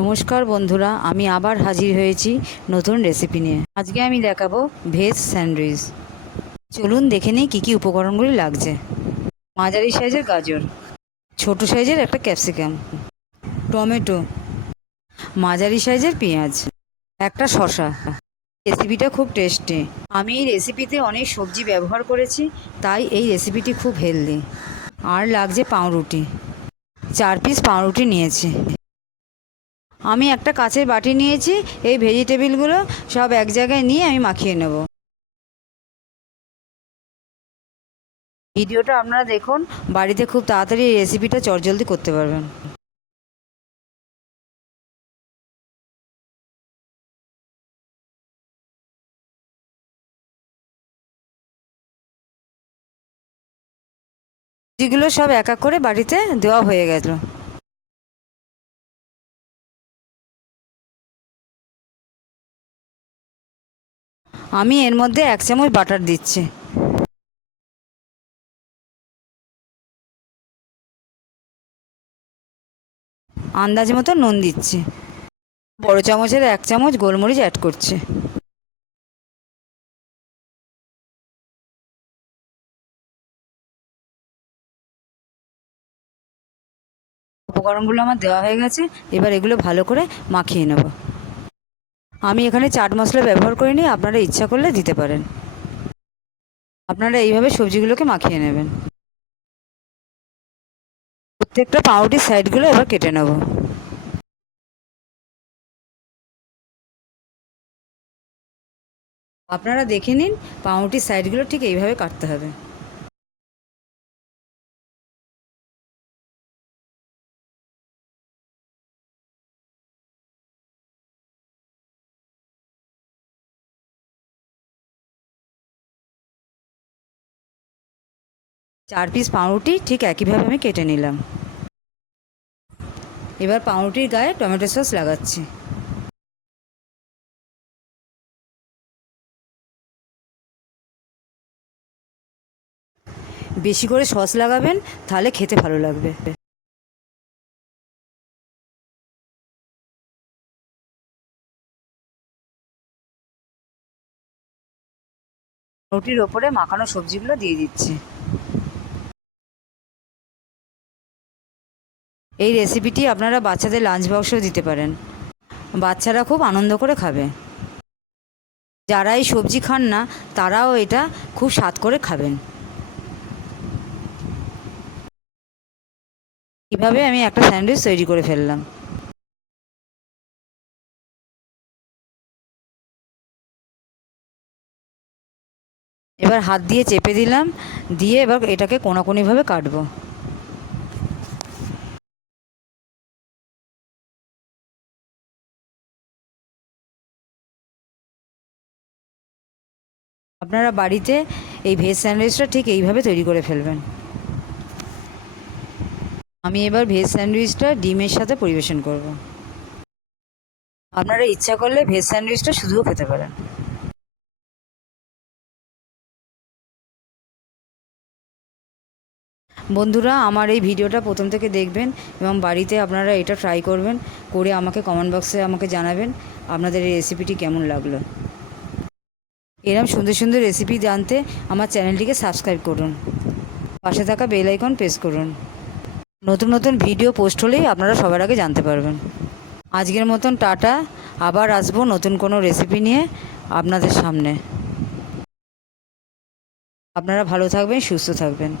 নমস্কার বন্ধুরা, আমি আবার হাজির হয়েছি নতুন রেসিপি নিয়ে। আজকে আমি দেখাবো ভেজ স্যান্ডউইচ। চলুন দেখে নিই কী কী উপকরণগুলি লাগছে। মাঝারি সাইজের গাজর, ছোট সাইজের একটা ক্যাপসিকাম, টমেটো, মাঝারি সাইজের পেঁয়াজ, একটা শসা। রেসিপিটা খুব টেস্টি। আমি এই রেসিপিতে অনেক সবজি ব্যবহার করেছি, তাই এই রেসিপিটি খুব হেলদি। আর লাগছে পাউরুটি, 4 পিস পাউরুটি নিয়েছি। আমি একটা কাঁচের বাটি নিয়েছি। এই ভেজিটেবিলগুলো সব এক জায়গায় নিয়ে আমি মাখিয়ে নেব। ভিডিওটা আপনারা দেখুন, বাড়িতে খুব তাড়াতাড়ি এই রেসিপিটা চটজলদি করতে পারবেন। সবজিগুলো সব এক এক করে বাটিতে দেওয়া হয়ে গেল। আমি এর মধ্যে 1 চামচ বাটার দিচ্ছি। আন্দাজ মতো নুন দিচ্ছি। বড় চামচের 1 চামচ গোলমরিচ অ্যাড করছি। উপকরণগুলো আমার দেওয়া হয়ে গেছে। এবার এগুলো ভালো করে মাখিয়ে নেব। আমি এখানে চাট মশলা ব্যবহার করিনি, আপনারা ইচ্ছা করলে দিতে পারেন। আপনারা এইভাবে সবজিগুলোকে মাখিয়ে নেবেন। প্রত্যেকটা পাউরুটির সাইডগুলো এবার কেটে নেব। আপনারা দেখে নিন, পাউরুটির সাইডগুলো ঠিক এইভাবে কাটতে হবে। চার পিস পাউরুটি ঠিক একইভাবে আমি কেটে নিলাম। এবার পাউরুটির গায়ে টমেটো সস লাগাচ্ছি। বেশি করে সস লাগাবেন, তাহলে খেতে ভালো লাগবে। রুটির ওপরে মাখানো সবজিগুলো দিয়ে দিচ্ছি। এই রেসিপিটি আপনারা বাচ্চাদের লাঞ্চ বক্সেও দিতে পারেন। বাচ্চারা খুব আনন্দ করে খাবে। যারা এই সবজি খান না, তারাও এটা খুব স্বাদ করে খাবেন। এভাবে আমি একটা স্যান্ডউইচ তৈরি করে ফেললাম। এবার হাত দিয়ে চেপে দিলাম, দিয়ে এবার এটাকে কোনাকুনিভাবে কাটবো। আপনারা বাড়িতে এই ভেজ স্যান্ডউইচটা ঠিক এইভাবে তৈরি করে ফেলবেন। আমি এবার ভেজ স্যান্ডউইচটা ডিমের সাথে পরিবেশন করব। আপনারা ইচ্ছা করলে ভেজ স্যান্ডউইচটা শুধুও খেতে পারেন। বন্ধুরা, আমার এই ভিডিওটা প্রথম থেকে দেখবেন এবং বাড়িতে আপনারা এটা ট্রাই করবেন, করে আমাকে কমেন্ট বক্সে আমাকে জানাবেন আপনাদের এই রেসিপিটি কেমন লাগলো। এরকম সুন্দর সুন্দর রেসিপি জানতে আমার চ্যানেলটিকে সাবস্ক্রাইব করুন, পাশে থাকা বেল আইকন প্রেস করুন। নতুন নতুন ভিডিও পোস্ট হলেই আপনারা সবার আগে জানতে পারবেন। আজকের মতন টাটা। আবার আসবো নতুন কোনো রেসিপি নিয়ে আপনাদের সামনে। আপনারা ভালো থাকবেন, সুস্থ থাকবেন।